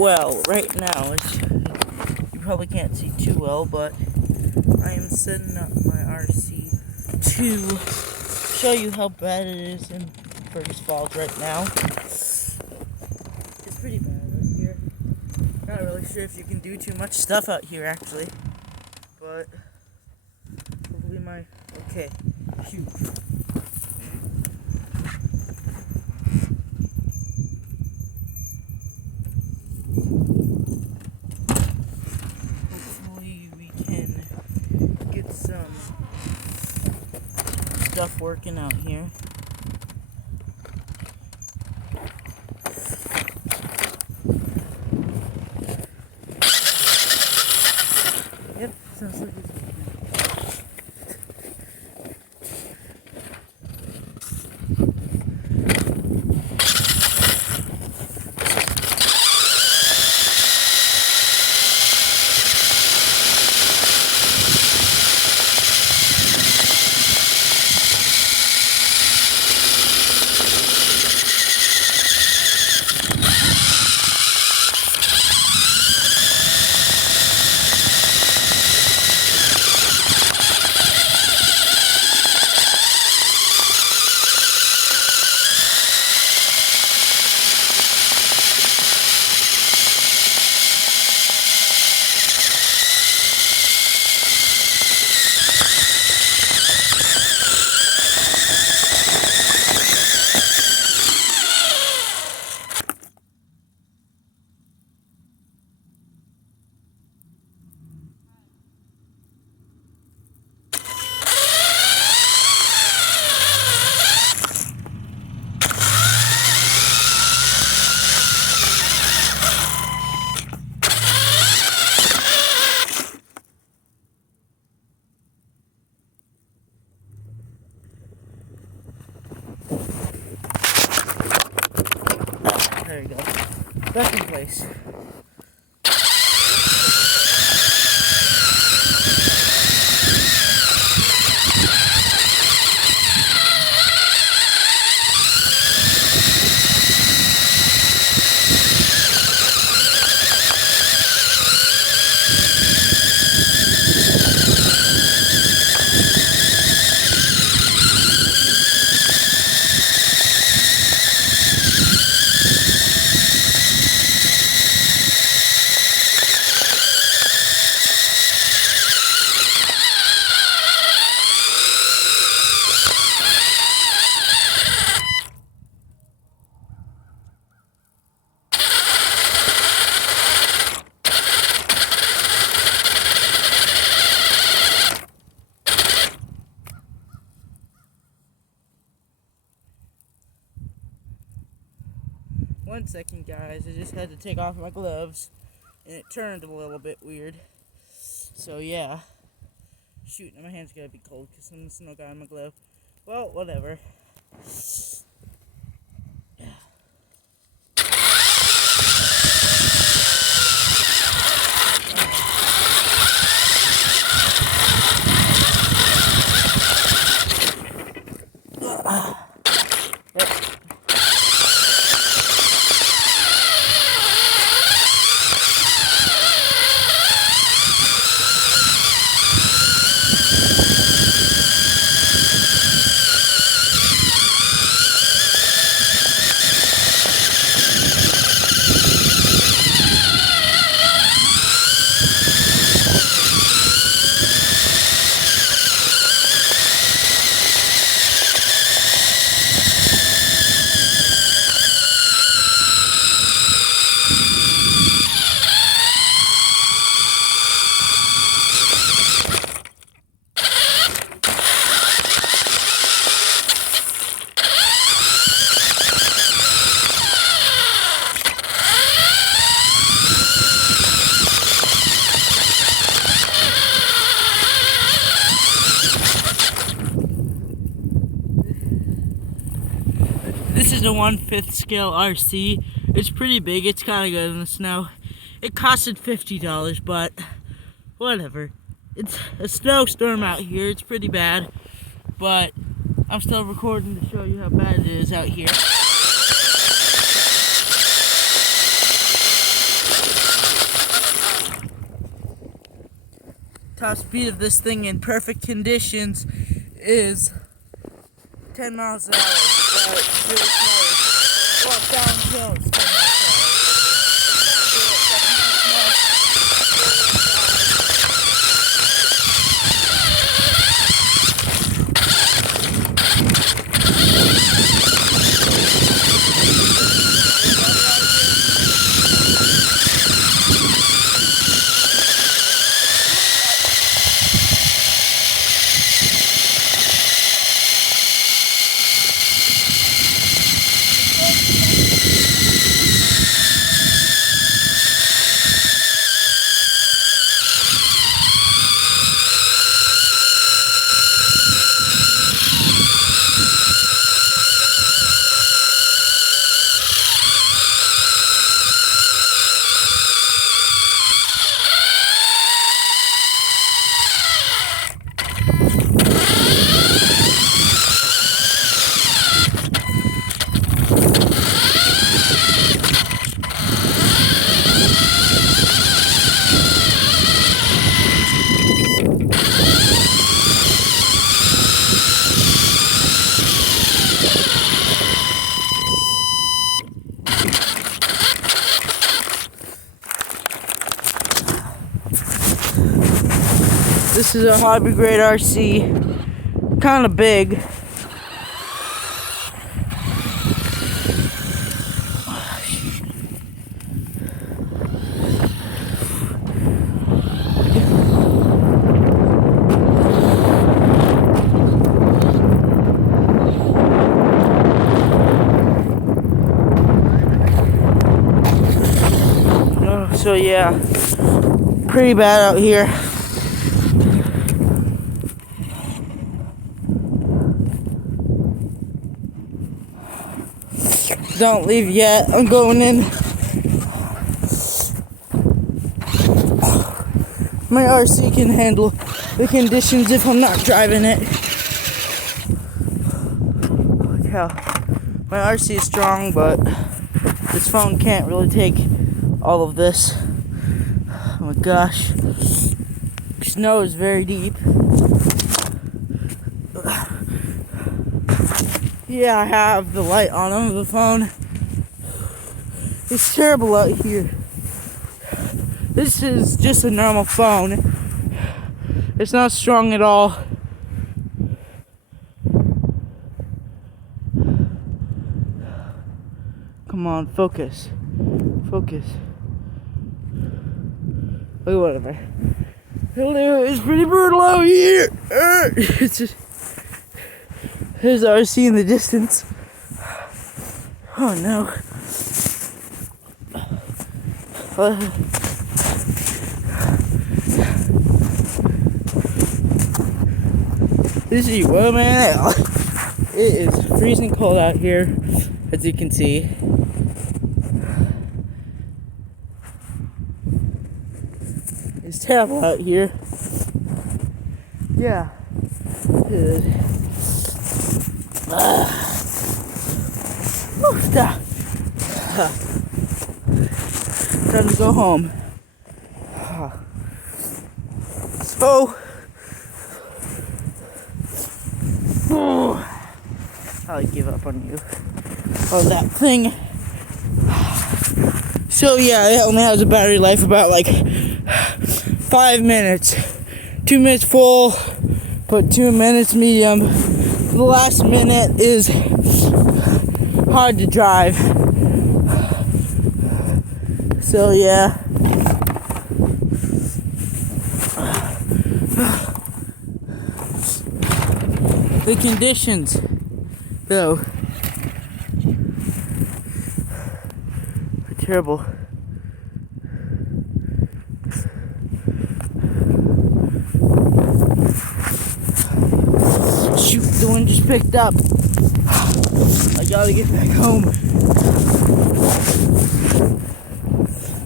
well, right now, you probably can't see too well, but I am setting up my RC to show you how bad it is in Fergus Falls right now. It's pretty bad out here. Not really sure if you can do too much stuff out here, actually, but hopefully okay, shoot. Hopefully we can get some stuff working out here. Yep, sounds like it's there you go. Back in place. One second, guys. I just had to take off my gloves, and it turned a little bit weird. So yeah, shoot, now my hand's gotta be cold because the snow got on my glove. Well, whatever. This is a 1/5 scale RC. It's pretty big. It's kind of good in the snow. It costed $50, but whatever. It's a snowstorm out here. It's pretty bad, but I'm still recording to show you how bad it is out here. top speed of this thing in perfect conditions is 10 miles an hour. But really slow. Well, downhill is 10 miles an hour. This is a hobby grade RC, kind of big. So yeah, pretty bad out here. Don't leave yet. I'm going in. My RC can handle the conditions if I'm not driving it. Look how my RC is strong, but this phone can't really take all of this. Oh my gosh. Snow is very deep. Yeah, I have the light on the phone. It's terrible out here. This is just a normal phone. It's not strong at all. Come on, focus. Focus. Okay, whatever. Hello, it's pretty brutal out here. It's just... There's RC in the distance. Oh no. This is well, man. It is freezing cold out here, as you can see. It's terrible out here. Yeah. Time to go home. So, I'll give up on you. Oh, that thing. So yeah, it only has a battery life about like 5 minutes. 2 minutes full, but 2 minutes medium. The last minute is hard to drive. So yeah. The conditions, though, are terrible. Shoot, the wind just picked up. I gotta get back home.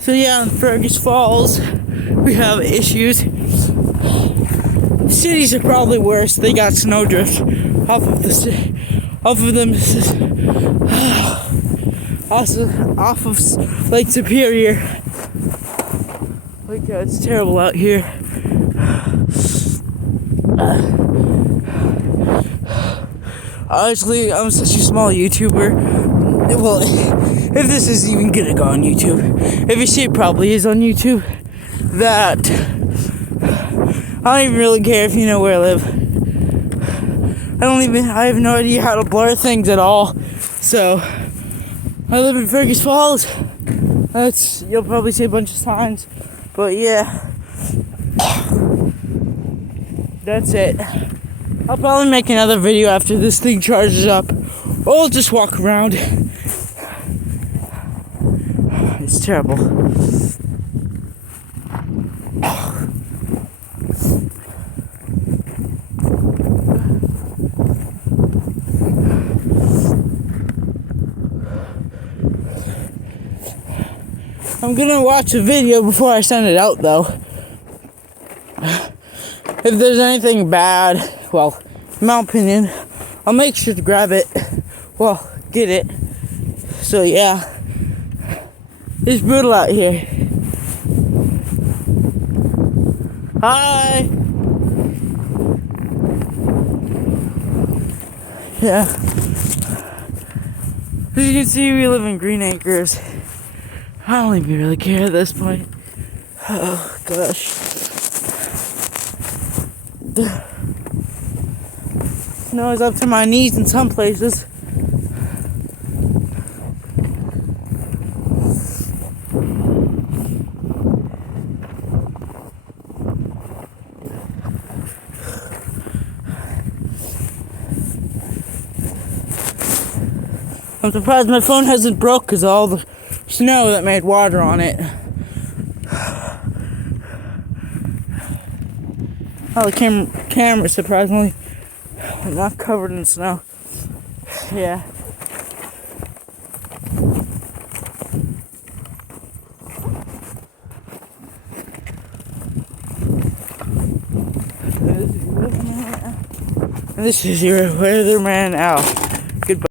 So yeah, in Fergus Falls, we have issues. Cities are probably worse. They got snowdrift off of them, off of Lake Superior. Like it's terrible out here. Honestly, I'm such a small YouTuber. Well, if this is even gonna go on YouTube, if your shit probably is on YouTube, that I don't even really care if you know where I live. I have no idea how to blur things at all. So, I live in Fergus Falls. You'll probably see a bunch of signs, but yeah, that's it. I'll probably make another video after this thing charges up, or I'll just walk around. It's terrible. I'm gonna watch a video before I send it out, though. If there's anything bad, well, in my opinion, I'll make sure to grab it. Well, get it. So yeah, it's brutal out here. Hi. Yeah. As you can see, we live in Green Acres. I don't even really care at this point. Oh gosh. Snow is up to my knees in some places. I'm surprised my phone hasn't broke because of all the snow that made water on it. Oh, the camera surprisingly not covered in snow. Yeah. This is your weatherman Al. Goodbye.